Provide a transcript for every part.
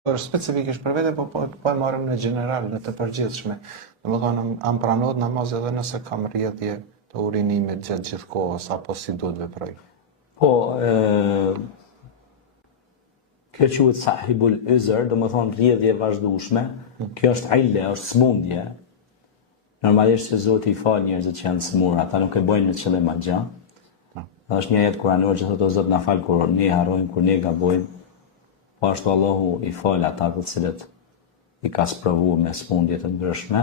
Por specifikisht për vete, po e marrim në general, në të përgjithshme. Domethënë, am pranohet namazi edhe nëse kam rrjedhje të urinimit gjatë gjithë kohës, apo si duhet veproj? Po, kjo quhet sahibul uzr, domethënë rrjedhje vazhdueshme. Kjo është ille, është smundje. Normalisht që Zoti i fal njerëzit që janë smur, ata nuk e bojnë me qëllim axha. Është një ajet kuranor që thotë o Zot na fal kur ne harrojmë, kur ne gabojmë. Po ashtu Allahu i fal ata të cilët i ka sprovuar me smundje të ndryshme.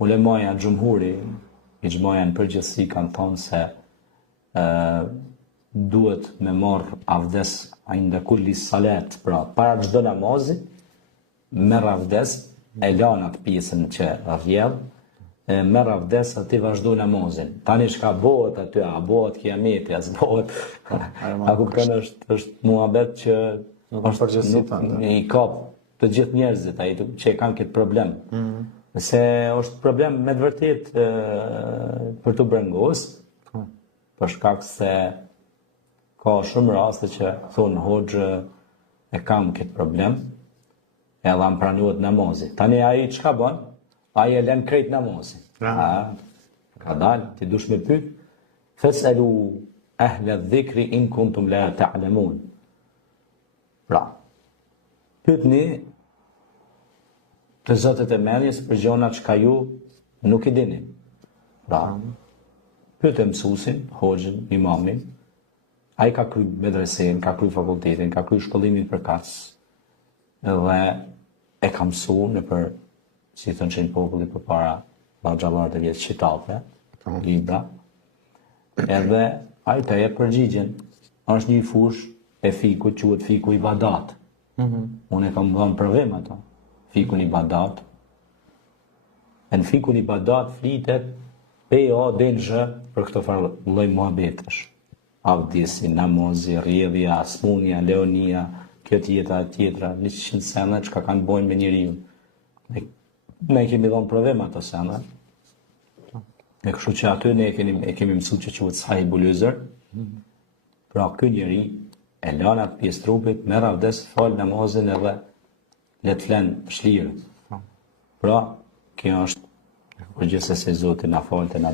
Ulemaja xhumhuri, ixhmaja në përgjithësi kanë thonë se duhet me marr avdes inda kulli salat, pra para çdo namazi, merr avdes, e lan atë pjesën që rrjedh, merr avdes aty vazhdo namazin. Tani çka bëhet aty, a bëhet kiameti, as bëhet. A kupton është muhabet që është i kap të gjithë njerëzit, ai që kanë këtë problem. Se është problem me të vërtet për të brengos, për shkak se ka shumë raste që thonë hoxhë e kam këtë problem, edhe am pranohet namazi. Tani ai çka bën? Ai e lën krejt namazin. Ka dalë, ti dush me pyet, fasalu ahla dhikri in kuntum la ta'lamun. Pra, pyetni të zotët e merjes për gjona që ju nuk i dini. Pra, pyete mësuesin, hoxhën, imamin, ai ka kryer medresen, ka kryer fakultetin, ka kryer shkollimin përkatës, edhe e ka mësuar në për, si thënë që në populli për para xhallarët e vjetë qitate, libra, edhe ai të jep përgjigjen. Është një fush e fikut, quhet fiku i ibadat. Unë e kam dhënë provim ato. Fikun i ibadat. Në fikun i ibadat flitet delxhe për këto farë lloj muhabetesh. Avdisi, namazi, rrjedhja, smundja, leonia, kjo tjetra, 100 sene që kanë bojnë me njeriu. Ne kemi dhënë provim ato sene. E kështu që aty ne e kemi mësuar që quhet sahibul uzr. Pra ky njeri e lan atë pjesë trupit, merr avdes, fal namazin edhe le të flen vështirë. Pra, kjo është përgjithëse Zoti na falte na